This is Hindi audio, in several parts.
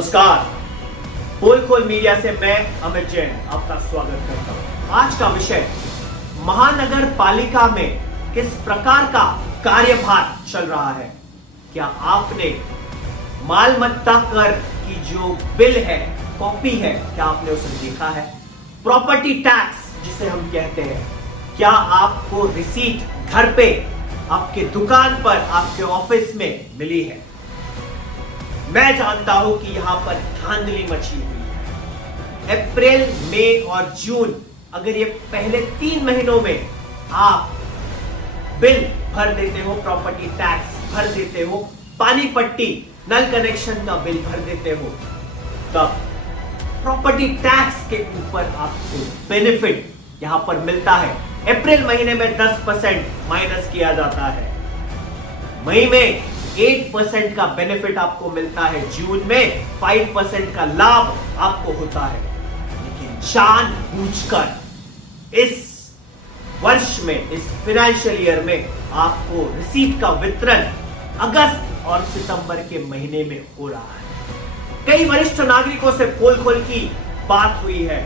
नमस्कार, पोल खोल मीडिया से मैं अमित जैन आपका स्वागत करता हूं। आज का विषय महानगर पालिका में किस प्रकार का कार्यभार चल रहा है। क्या आपने मालमत्ता कर की जो बिल है, कॉपी है, क्या आपने उसे देखा है? प्रॉपर्टी टैक्स जिसे हम कहते हैं, क्या आपको रिसीट घर पे, आपके दुकान पर, आपके ऑफिस में मिली है? मैं जानता हूं कि यहां पर धांधली मची हुई है। अप्रैल, मई और जून, अगर ये पहले 3 महीनों में आप बिल भर देते हो, प्रॉपर्टी टैक्स भर देते हो, पानी पट्टी, नल कनेक्शन का बिल भर देते हो, तब प्रॉपर्टी टैक्स के ऊपर आपको बेनिफिट यहां पर मिलता है। अप्रैल महीने में 10% माइनस किया जाता है, मई में 8% का बेनिफिट आपको मिलता है, जून में 5% का लाभ आपको होता है। लेकिन जानबूझकर इस वर्ष में, इस फाइनेंशियल ईयर में आपको रिसीट का वितरण अगस्त और सितंबर के महीने में हो रहा है। कई वरिष्ठ नागरिकों से पोल खोल की बात हुई है।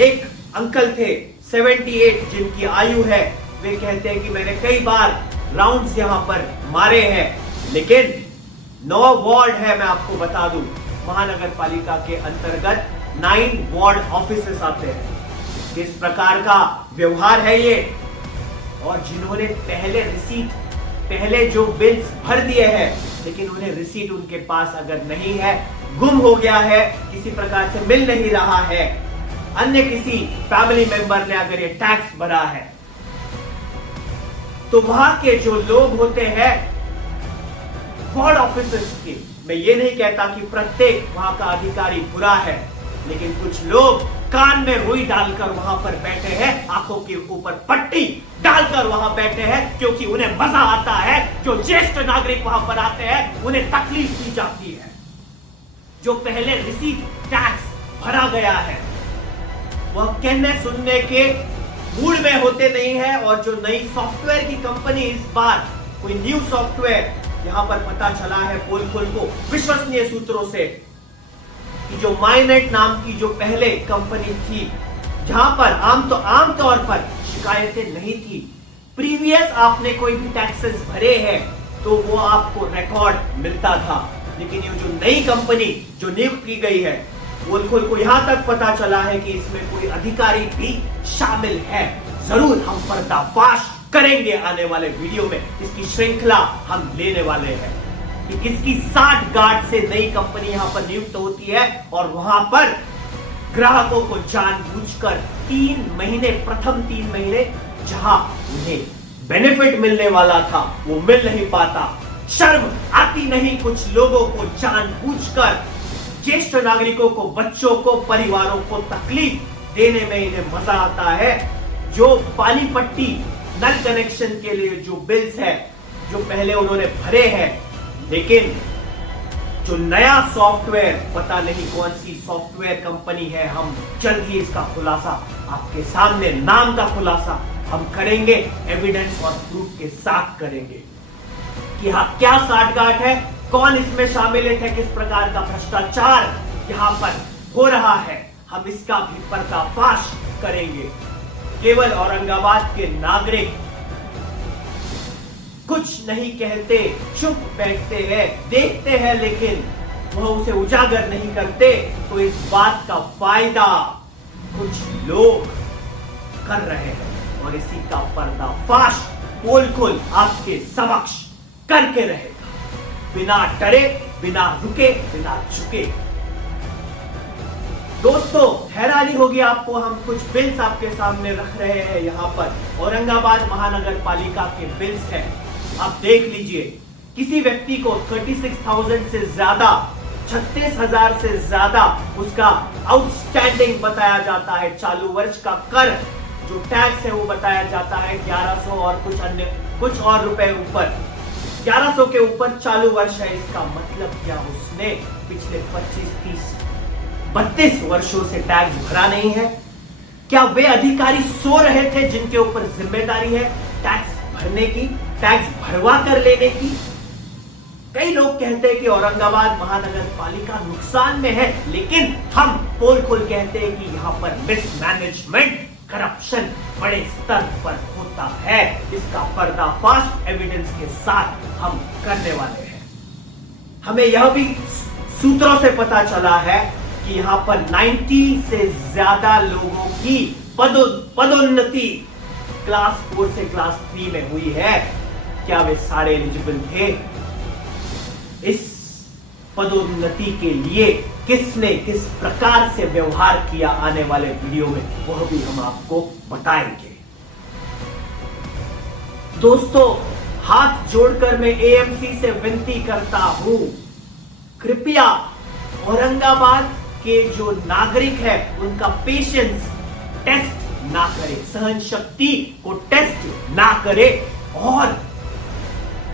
एक अंकल थे 78 जिनकी आयु है, वे कहते हैं कि मैंने कई बार राउंड्स यहां पर मारे हैं, लेकिन 9 वार्ड है, मैं आपको बता दूं, महानगर पालिका के अंतर्गत 9 वार्ड ऑफिसेस आते हैं। किस प्रकार का व्यवहार है ये। और जिन्होंने पहले रिसीट, पहले जो बिल्स भर दिए हैं, लेकिन उन्हें रिसीट उनके पास अगर नहीं है, गुम हो गया है, किसी प्रकार से मिल नहीं रहा है, अन्य किसी फैमिली मेंबर ने अगर ये टैक्स भरा है, तो वहां के जो लोग होते हैं वार्ड ऑफिसर्स के, मैं ये नहीं कहता कि प्रत्येक वहां का अधिकारी बुरा है, लेकिन कुछ लोग कान में रुई डालकर वहां पर बैठे हैं, आंखों के ऊपर पट्टी डालकर वहां बैठे हैं, क्योंकि उन्हें मजा आता है। जो ज्येष्ठ नागरिक वहां पर आते हैं उन्हें तकलीफ दी जाती है। जो पहले रिसीट टैक्स भरा गया है वह कहने सुनने के मूड में होते नहीं है। और जो नई सॉफ्टवेयर की कंपनी, इस बार कोई न्यू सॉफ्टवेयर यहां पर पता चला है पोल खोल को विश्वसनीय सूत्रों से, कि जो माइनेट नाम की जो पहले कंपनी थी, जहां पर आमतौर पर शिकायतें नहीं थी, प्रीवियस आपने कोई भी टैक्सेस भरे हैं तो वो आपको रिकॉर्ड मिलता था। लेकिन ये जो नई कंपनी जो नियुक्त की गई है, पोल खोल को यहां तक पता चला है कि इसमें कोई अधिकारी भी शामिल है। जरूर हम पर्दाफाश करेंगे आने वाले वीडियो में, इसकी श्रृंखला हम लेने वाले हैं कि किसकी साठगांठ से नई कंपनी यहां पर नियुक्त होती है और वहां पर ग्राहकों को जानबूझकर 3 महीने, प्रथम 3 महीने जहां उन्हें बेनिफिट मिलने वाला था वो मिल नहीं पाता। शर्म आती नहीं कुछ लोगों को जानबूझकर ज्येष्ठ नागरिकों को, बच्चों को, परिवारों को तकलीफ देने में इन्हें मजा आता है। जो पानी पट्टी, नल कनेक्शन के लिए जो बिल्स है, जो पहले उन्होंने भरे हैं, लेकिन जो नया सॉफ्टवेयर, पता नहीं कौन सी सॉफ्टवेयर कंपनी है, हम जल्द ही इसका खुलासा आपके सामने, नाम का खुलासा हम करेंगे, एविडेंस और प्रूफ के साथ करेंगे कि हाँ क्या साठगांठ है, कौन इसमें शामिल है, किस प्रकार का भ्रष्टाचार यहां पर हो रहा है, हम इसका भी पर्दाफाश करेंगे। केवल औरंगाबाद के नागरिक कुछ नहीं कहते, चुप बैठते हैं, देखते हैं, लेकिन वह उसे उजागर नहीं करते। तो इस बात का फायदा कुछ लोग कर रहे हैं और इसी का पर्दाफाश पोल खोल आपके समक्ष करके रहेगा, बिना डरे, बिना रुके, बिना झुके। दोस्तों, हैरानी होगी आपको, हम कुछ बिल्स आपके सामने रख रहे हैं। यहां पर औरंगाबाद महानगर पालिका के बिल्स हैं, आप देख लीजिए। किसी व्यक्ति को 36,000 से ज्यादा, 36,000 से ज्यादा उसका आउटस्टैंडिंग बताया जाता है। चालू वर्ष का कर जो टैक्स है वो बताया जाता है 1100 और कुछ और रुपए ऊपर, 1100 के ऊपर चालू वर्ष है। इसका मतलब क्या, उसने पिछले 25, 30, 32 वर्षों से टैक्स भरा नहीं है। क्या वे अधिकारी सो रहे थे जिनके ऊपर जिम्मेदारी है टैक्स भरने की, टैक्स भरवा कर लेने की? कई लोग कहते हैं कि औरंगाबाद महानगर पालिका नुकसान में है, लेकिन हम पोल खोल कहते हैं कि यहाँ पर मिसमैनेजमेंट, करप्शन बड़े स्तर पर होता है। इसका पर्दाफाश एविडेंस के साथ हम करने वाले हैं। हमें यह भी सूत्रों से पता चला है कि यहाँ पर 90 से ज्यादा लोगों की पदोन्नति क्लास 4 से क्लास 3 में हुई है। क्या वे सारे एलिजिबल थे? इस पदोन्नति के लिए किसने किस प्रकार से व्यवहार किया, आने वाले वीडियो में वह भी हम आपको बताएंगे। दोस्तों, हाथ जोड़कर मैं एएमसी से विनती करता हूं, कृपया औरंगाबाद के जो नागरिक है उनका पेशेंस टेस्ट ना करे, सहन शक्ति को टेस्ट ना करे, और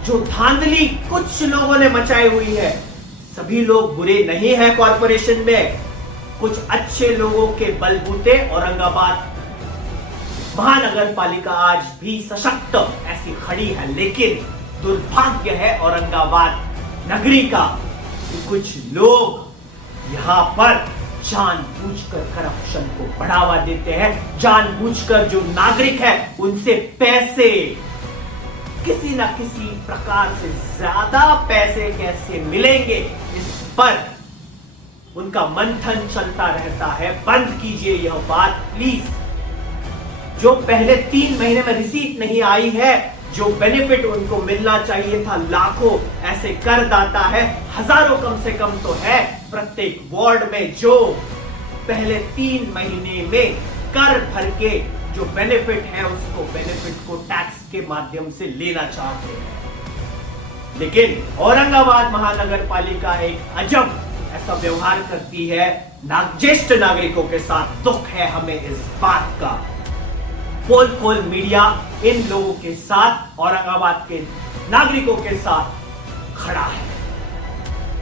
जो धांधली कुछ लोगों ने मचाई हुई है, सभी लोग बुरे नहीं हैं कॉरपोरेशन में। कुछ अच्छे लोगों के बलबूते औरंगाबाद महानगर पालिका आज भी सशक्त ऐसी खड़ी है। लेकिन दुर्भाग्य है औरंगाबाद नगरी का कि कुछ लोग यहां पर जानबूझकर करप्शन को बढ़ावा देते हैं, जानबूझकर जो नागरिक है उनसे पैसे, किसी ना किसी प्रकार से ज्यादा पैसे कैसे मिलेंगे, इस पर उनका मंथन चलता रहता है। बंद कीजिए यह बात प्लीज। जो पहले 3 महीने में रिसीट नहीं आई है, जो बेनिफिट उनको मिलना चाहिए था, लाखों ऐसे करदाता है, हजारों कम से कम तो है प्रत्येक वार्ड में, जो पहले 3 महीने में कर भर के जो बेनिफिट है उसको बेनिफिट को टैक्स के माध्यम से लेना चाहते हैं। लेकिन औरंगाबाद महानगर पालिका एक अजब ऐसा व्यवहार करती है ज्येष्ठ नागरिकों के साथ। दुख है हमें इस बात का। पोल खोल मीडिया इन लोगों के साथ, औरंगाबाद के नागरिकों के साथ खड़ा है।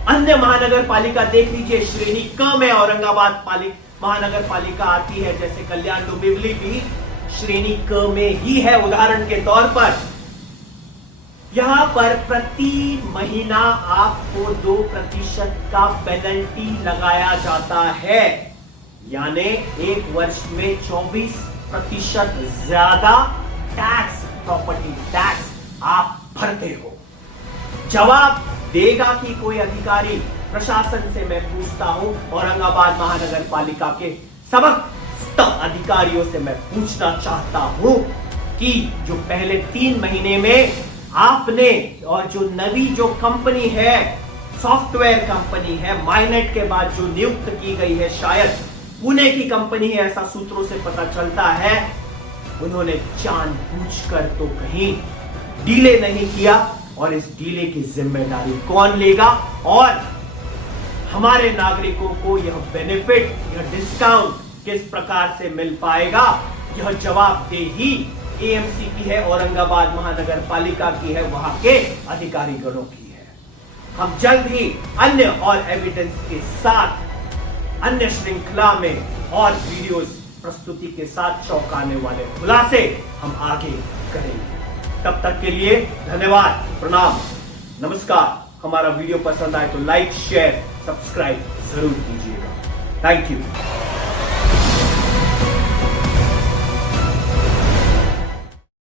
अन्य महानगर पालिका देख लीजिए, श्रेणी क में औरंगाबाद महानगर पालिका आती है, जैसे कल्याण डोंबिवली भी श्रेणी क में ही है। उदाहरण के तौर पर यहां पर प्रति महीना आपको 2% का पेनल्टी लगाया जाता है, यानी एक वर्ष में 24% ज्यादा टैक्स, प्रॉपर्टी टैक्स आप भरते हो। जवाब देगा कि कोई अधिकारी? प्रशासन से मैं पूछता हूं, औरंगाबाद महानगर पालिका के समस्त अधिकारियों से मैं पूछना चाहता हूं कि जो पहले 3 महीने में आपने, और जो नवी जो कंपनी है, सॉफ्टवेयर कंपनी है, माइनेट के बाद जो नियुक्त की गई है, शायद पुणे की कंपनी है, ऐसा सूत्रों से पता चलता है, उन्होंने जानबूझकर तो कहीं डीले नहीं किया। और इस डीले की जिम्मेदारी कौन लेगा? और हमारे नागरिकों को यह बेनिफिट, यह डिस्काउंट किस प्रकार से मिल पाएगा? यह जवाबदेही एएमसी की है, औरंगाबाद महानगर पालिका की है, वहां के अधिकारी गणों की है। हम जल्द ही अन्य और एविडेंस के साथ अन्य श्रृंखला में और वीडियोस प्रस्तुति के साथ चौंकाने वाले खुलासे हम आगे करेंगे। तब तक के लिए धन्यवाद, प्रणाम, नमस्कार। हमारा वीडियो पसंद आए तो लाइक, शेयर, सब्सक्राइब जरूर कीजिएगा। Thank you.